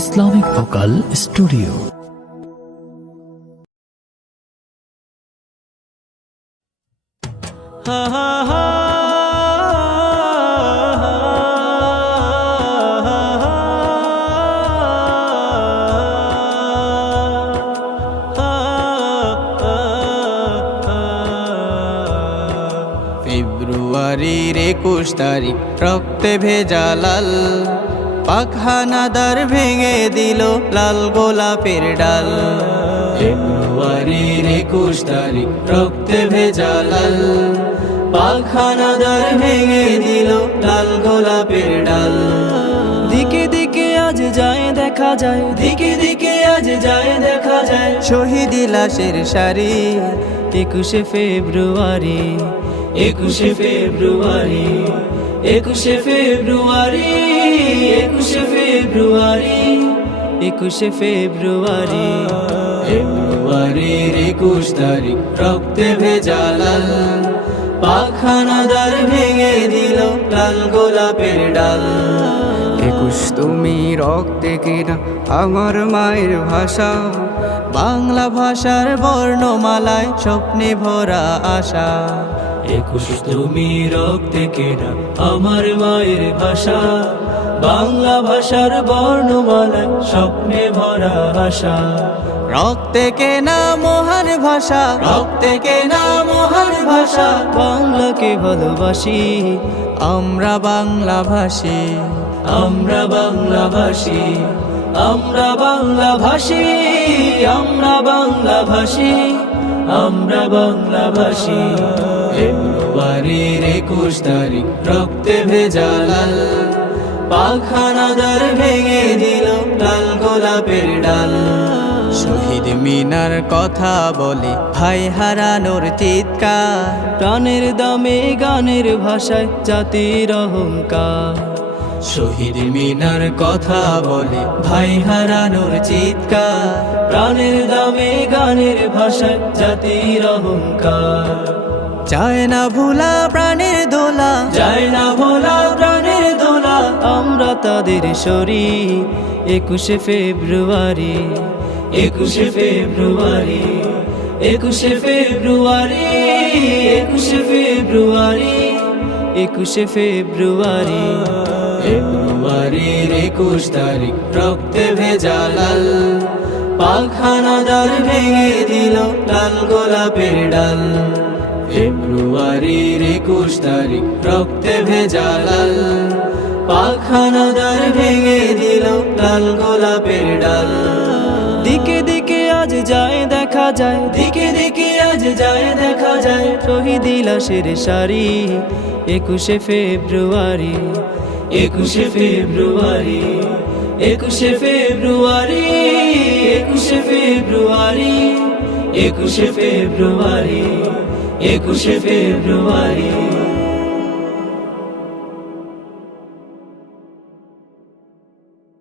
Islamic vocal studio. ফেব্রুয়ারির 21 তারিখ রক্তে ভেজা লাল, পাখানাদার ভেঙে দিল লাল গোলাপের ডাল। ফেব্রুয়ারির 21 তারিখ রক্তে ভেজা লাল, পাখানাদার ভেঙে দিল লাল গোলাপের ডাল। দিকে দিকে আজ যায় দেখা যায়, দিকে দিকে আজ যায় দেখা যায় শহীদ লাশের সারি। 21 ফেব্রুয়ারি, 21 ফেব্রুয়ারি, 21 ফেব্রুয়ারি, 21 ফেব্রুয়ারি, 21 ফেব্রুয়ারি। ফেব্রুয়ারির 21 তারিখ রক্তে ভেজা লাল, পাখানাদার ভেঙে দিল লাল গোলাপের ডাল। 21 তুমি রক্তে কেনা আমার মায়ের ভাষা, বাংলা ভাষার বর্ণমালায় স্বপ্নে ভরা আশা। 21 তুমি রক্তে কেনা আমার মায়ের ভাষা, বাংলা ভাষার বর্ণমালায় স্বপ্নে ভরা আশা। রক্তে কেনা মহান ভাষা, রক্তে কেনা মহান ভাষা, বাংলাকে ভালোবাসি আমরা বাংলা ভাষী, আমরা বাংলা ভাষী, আমরা বাংলা ভাষী, আমরা বাংলা ভাষী, আমরা বাংলা ভাষী। ফেব্রুয়ারির 21 তারিখ রক্তে ভেজা লাল, পাখানাদার ভেঙে দিল লাল গোলাপের ডাল। শহীদ মিনার কথা বলে ভাই হারানোর চিৎকার, প্রাণের দামে গানের ভাষায় জাতির অহংকার। শহীদ মিনার কথা বলে ভাই হারানোর চিৎকার, প্রাণের দামে গানের ভাষায় জাতির অহংকার। যায় না ভোলা প্রাণের দোলা, যায় না ভোলা প্রাণের দোলা, আমরা তাদের সরি। 21 ফেব্রুয়ারি, 21 ফেব্রুয়ারি, 21 ফেব্রুয়ারি, 21 ফেব্রুয়ারি, 21 ফেব্রুয়ারি। ফেব্রুয়ারির 21 তারিখ রক্তে ভেজা লাল, পাখানাদার ভেঙে দিল লাল গোলাপের ডাল। ফেব্রুয়ারির 21 তারিখ রক্তে ভেজা লাল, পাখানাদার ভেঙে দিল লাল গোলাপের ডাল। দিকে দিকে আজ যায় দেখা যায়, দিকে দিকে আজ যায় দেখা যায় শহীদ লাশের সারি। 21 ফেব্রুয়ারি, 21 ফেব্রুয়ারি, 21 ফেব্রুয়ারি, 21 ফেব্রুয়ারি, 21 ফেব্রুয়ারি, 21 ফেব্রুয়ারি।